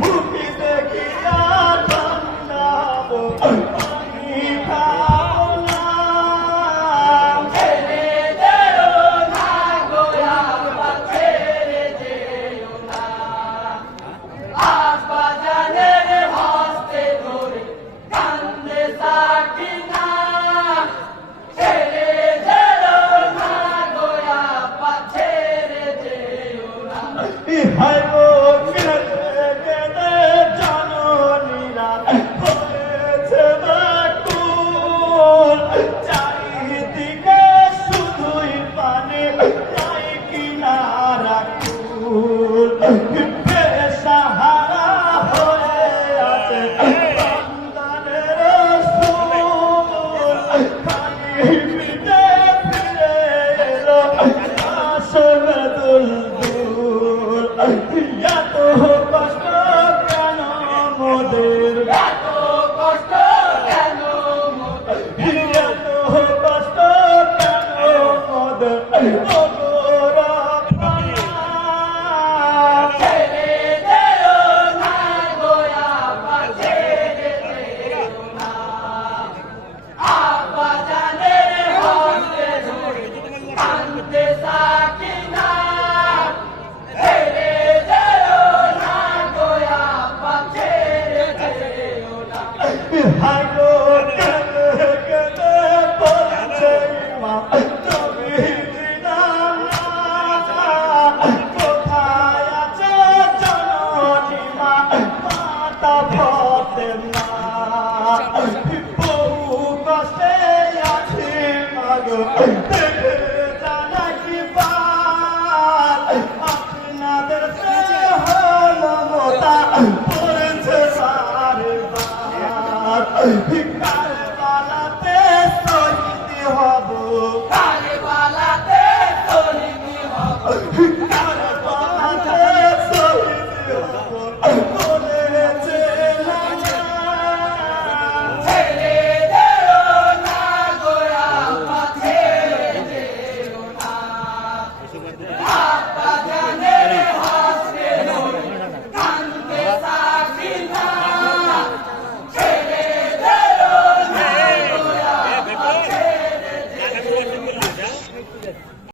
মুখি দেখিয়া ঠান্ডাবো পানি খাবো না ছেড়ে যেও না গো আব্বা ছেড়ে যেও না আব্বা জানের হস্তে ধরে কান্দে সাকিনা ছেড়ে যেও না গো আব্বা ছেড়ে যেও না হায় গো কেঁদে কেঁদে জননীরা হয়েছে ব্যাকুল চারিদিকে শুধুই পানি নাই কিনারা কুল বেসাহারা হয়ে আছে বান্দাদের রাসূল খালি পিঠে ফিরে এলো আসবে দুলদুল এত কষ্ট কেন মোদের এত কষ্ট কেন মোদের এত কষ্ট কেন মোদের ছেড়ে যেও না গো আব্বা ছেড়ে যেও না আব্বা জানের হস্তে ধরে কান্দে সাকিনা ছেড়ে যেও না গো আব্বা ছেড়ে যেও না হায় গো কেঁদে কেঁদে বলছে মা তুমি জিনা কোথায় আছে জননী মা মাতা ফাতেমা বহু কষ্টে আছি মাগো দেখে জানাই পাল আপনাদের হলো মতা